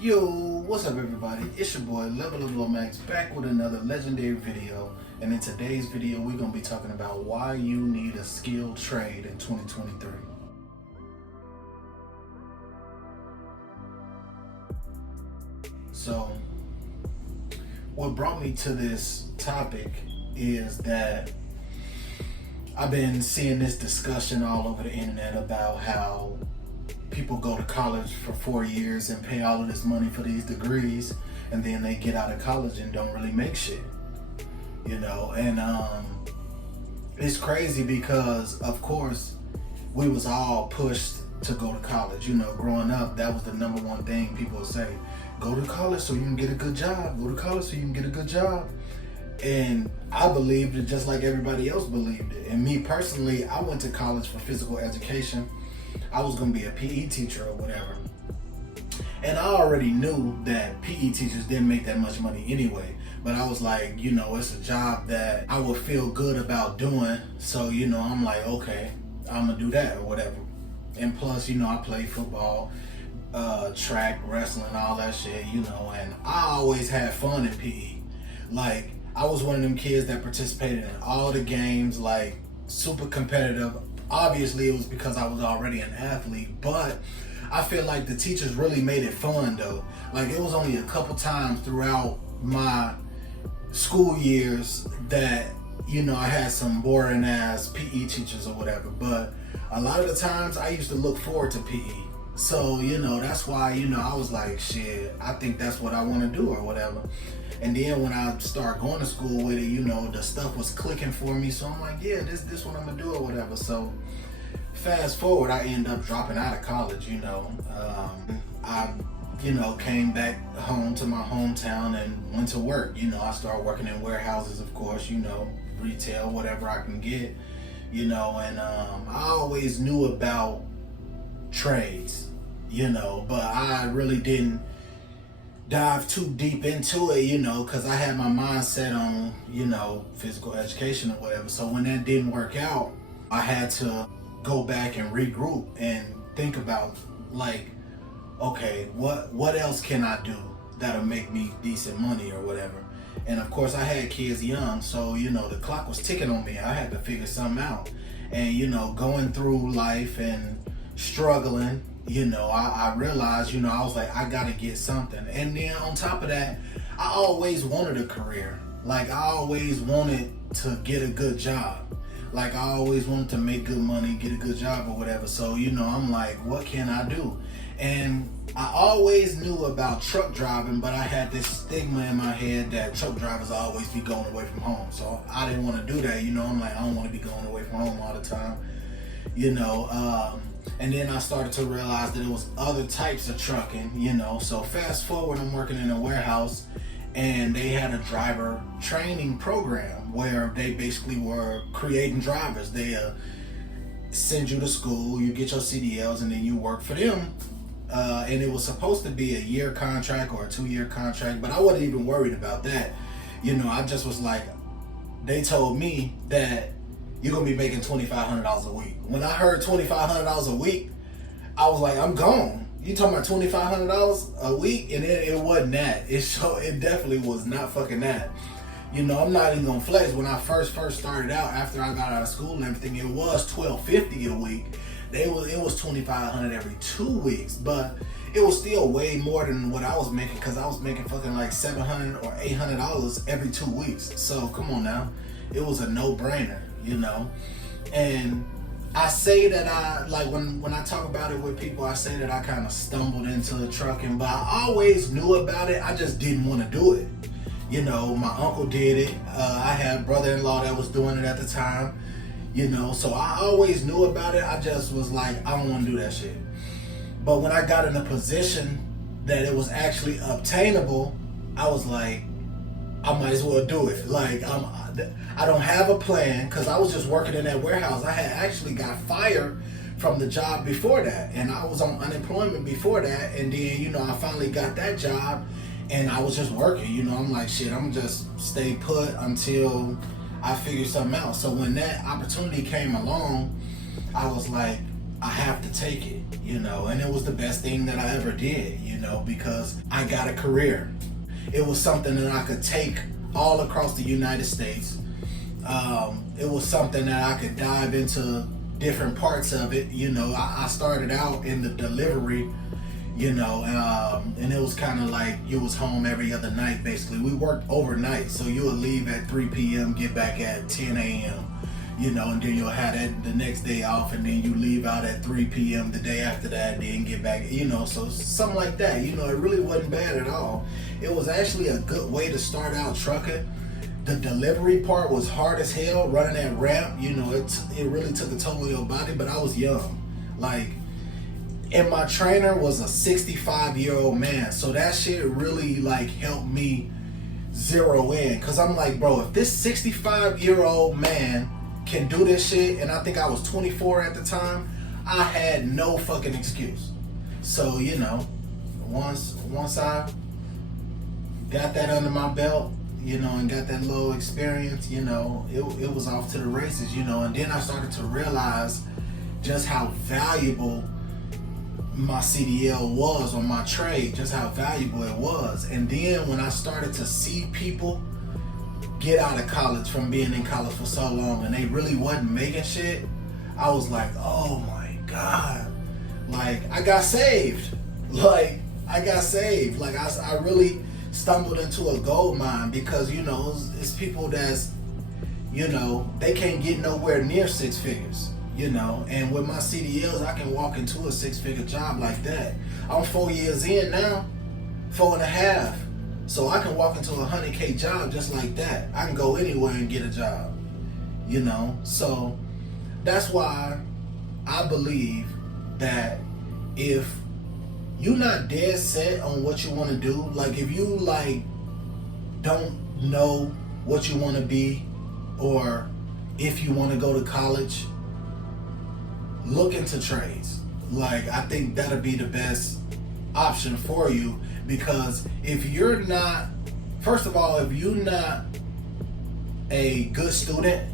Yo, what's up everybody? It's your boy Level of Lomax back with another legendary video. And in today's video, we're going to be talking about why you need a skilled trade in 2023. So, what brought me to this topic is that I've been seeing this discussion all over the internet about how people go to college for 4 years and pay all of this money for these degrees, and then they get out of college and don't really make shit, you know. And it's crazy because, of course, we was all pushed to go to college. You know, growing up, that was the number one thing people would say: go to college so you can get a good job. Go to college so you can get a good job. And I believed it just like everybody else believed it. And me personally, I went to college for physical education. I was going to be a PE teacher or whatever. And I already knew that PE teachers didn't make that much money anyway. But I was like, you know, it's a job that I would feel good about doing. So, you know, I'm like, okay, I'm going to do that or whatever. And plus, you know, I played football, track, wrestling, all that shit, you know. And I always had fun in PE. Like, I was one of them kids that participated in all the games, like super competitive. Obviously, it was because I was already an athlete, but I feel like the teachers really made it fun though. Like, it was only a couple times throughout my school years that, you know, I had some boring ass PE teachers or whatever, but a lot of the times I used to look forward to PE. So, you know, that's why, you know, I was like, shit, I think that's what I want to do or whatever. And then when I started going to school with it, you know, the stuff was clicking for me. So I'm like, yeah, this what I'm gonna do or whatever. So fast forward, I end up dropping out of college, you know. I, you know, came back home to my hometown and went to work. You know, I started working in warehouses, of course, you know, retail, whatever I can get, you know. And I always knew about trades, you know, but I really didn't dive too deep into it, you know, because I had my mindset on, you know, physical education or whatever. So when that didn't work out, I had to go back and regroup and think about, like, okay, what else can I do that'll make me decent money or whatever. And of course I had kids young, so, you know, the clock was ticking on me. I had to figure something out. And, you know, going through life and struggling, you know, I realized, you know, I was like, I gotta get something. And then on top of that, I always wanted a career. Like, I always wanted to get a good job. Like, I always wanted to make good money, get a good job or whatever. So, you know, I'm like, what can I do? And I always knew about truck driving, but I had this stigma in my head that truck drivers always be going away from home. So I didn't want to do that. You know, I'm like, I don't want to be going away from home all the time. You know, and then I started to realize that it was other types of trucking, you know. So fast forward, I'm working in a warehouse, and they had a driver training program where they basically were creating drivers. They send you to school, you get your CDLs, and then you work for them. And it was supposed to be a year contract or a 2-year contract, but I wasn't even worried about that. You know, I just was like, they told me that you're gonna be making $2,500 a week. When I heard $2,500 a week, I was like, I'm gone. You talking about $2,500 a week? And it wasn't that. It definitely was not fucking that. You know, I'm not even gonna flex. When I first started out, after I got out of school and everything, it was $1,250 a week. It was $2,500 every 2 weeks, but it was still way more than what I was making, because I was making fucking like $700 or $800 every 2 weeks. So come on now, it was a no-brainer, you know. And I say that I, like, when I talk about it with people, I say that I kind of stumbled into the trucking, but I always knew about it. I just didn't want to do it. You know, my uncle did it. I had a brother-in-law that was doing it at the time, you know, so I always knew about it. I just was like, I don't want to do that shit. But when I got in a position that it was actually obtainable, I was like, I might as well do it. Like, I don't have a plan, because I was just working in that warehouse. I had actually got fired from the job before that, and I was on unemployment before that. And then, you know, I finally got that job, and I was just working. You know, I'm like, shit, I'm just stay put until I figure something out. So when that opportunity came along, I was like, I have to take it, and it was the best thing that I ever did, because I got a career. It was something that I could take all across the United States. It was something that I could dive into different parts of it. I started out in the delivery, and it was kind of like you was home every other night, basically. We worked overnight, so you would leave at 3 p.m., get back at 10 a.m., and then you'll have that the next day off, and then you leave out at 3 p.m. the day after that, then get back, so something like that. It really wasn't bad at all. It was actually a good way to start out trucking. The delivery part was hard as hell, running that ramp, it really took a toll on your body, but I was young. And my trainer was a 65-year-old man, so that shit really helped me zero in, because I'm like, bro, if this 65-year-old man can do this shit, and I think I was 24 at the time, I had no fucking excuse. So, once I got that under my belt, and got that little experience, it was off to the races, and then I started to realize just how valuable my CDL was, on my trade, just how valuable it was. And then when I started to see people get out of college from being in college for so long and they really wasn't making shit, I was like, oh my God. I got saved. I really stumbled into a gold mine, because, it's people that's, they can't get nowhere near six figures, and with my CDLs, I can walk into a 6-figure job like that. I'm 4 years in now, 4.5. So I can walk into a 100K job just like that. I can go anywhere and get a job, So that's why I believe that if you're not dead set on what you want to do, if you don't know what you want to be, or if you want to go to college, look into trades. I think that'll be the best option for you, because if you're not, first of all, if you're not a good student,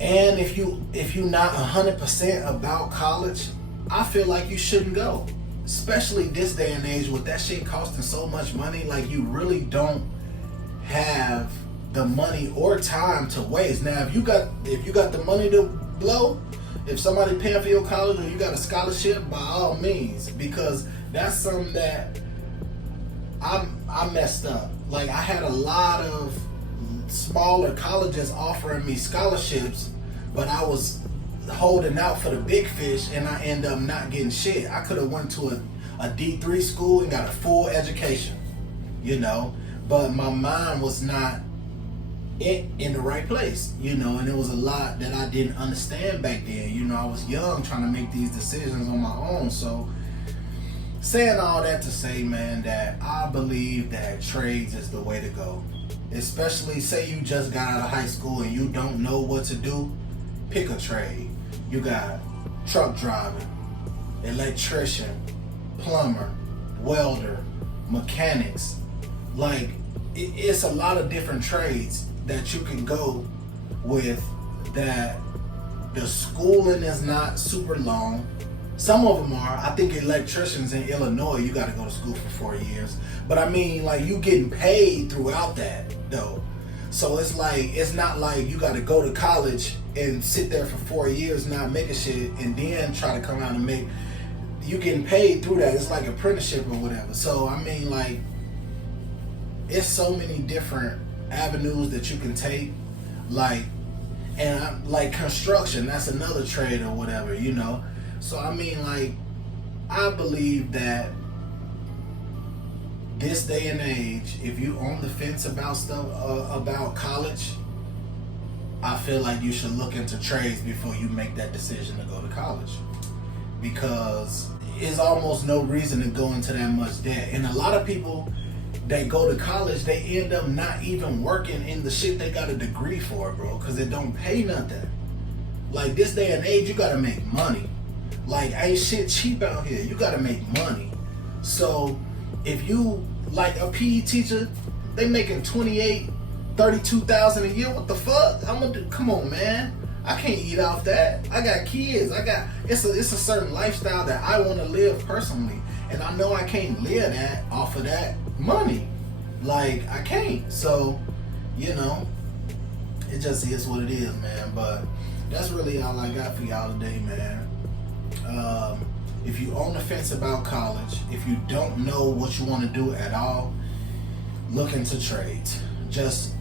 and if you're not 100% about college, I feel like you shouldn't go. Especially this day and age with that shit costing so much money, you really don't have the money or time to waste. Now, if you got the money to blow, if somebody paying for your college or you got a scholarship, by all means, because that's something that I messed up. I had a lot of smaller colleges offering me scholarships, but I was holding out for the big fish, and I end up not getting shit. I could have went to a D3 school and got a full education, but my mind was not in the right place, and it was a lot that I didn't understand back then. I was young, trying to make these decisions on my own. So saying all that to say, man, that I believe that trades is the way to go. Especially, say you just got out of high school and you don't know what to do, pick a trade. You got truck driving, electrician, plumber, welder, mechanics. It's a lot of different trades that you can go with, that the schooling is not super long. Some of them are. I think electricians in Illinois, you got to go to school for 4 years. But I mean, you getting paid throughout that, though. So it's not like you got to go to college and sit there for 4 years not making shit and then try to come out and make. You getting paid through that. It's like apprenticeship or whatever. So I mean, it's so many different avenues that you can take. And construction, that's another trade or whatever, So I mean, I believe that this day and age, if you on the fence about stuff, about college, I feel like you should look into trades before you make that decision to go to college, because there's almost no reason to go into that much debt. And a lot of people that go to college, they end up not even working in the shit they got a degree for, bro, because it don't pay nothing. This day and age, you gotta make money. Ain't shit cheap out here. You gotta make money. So if you a PE teacher, they making 28, 32,000 a year. What the fuck? Come on, man. I can't eat off that. I got kids. It's a certain lifestyle that I want to live personally, and I know I can't live that off of that money. Like, I can't. So, you know, it just is what it is, man. But that's really all I got for y'all today, man. If you on the fence about college, if you don't know what you want to do at all, look into trades. Just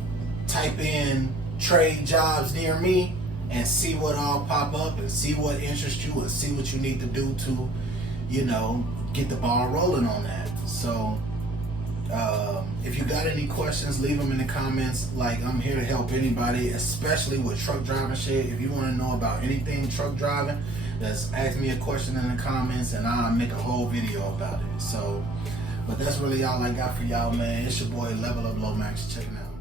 type in trade jobs near me and see what all pop up, and see what interests you, and see what you need to do to, you know, get the ball rolling on that. So if you got any questions, leave them in the comments. Like, I'm here to help anybody, especially with truck driving shit. If you want to know about anything truck driving, just ask me a question in the comments and I'll make a whole video about it. So, but that's really all I got for y'all, man. It's your boy Level Up Lomax checking out.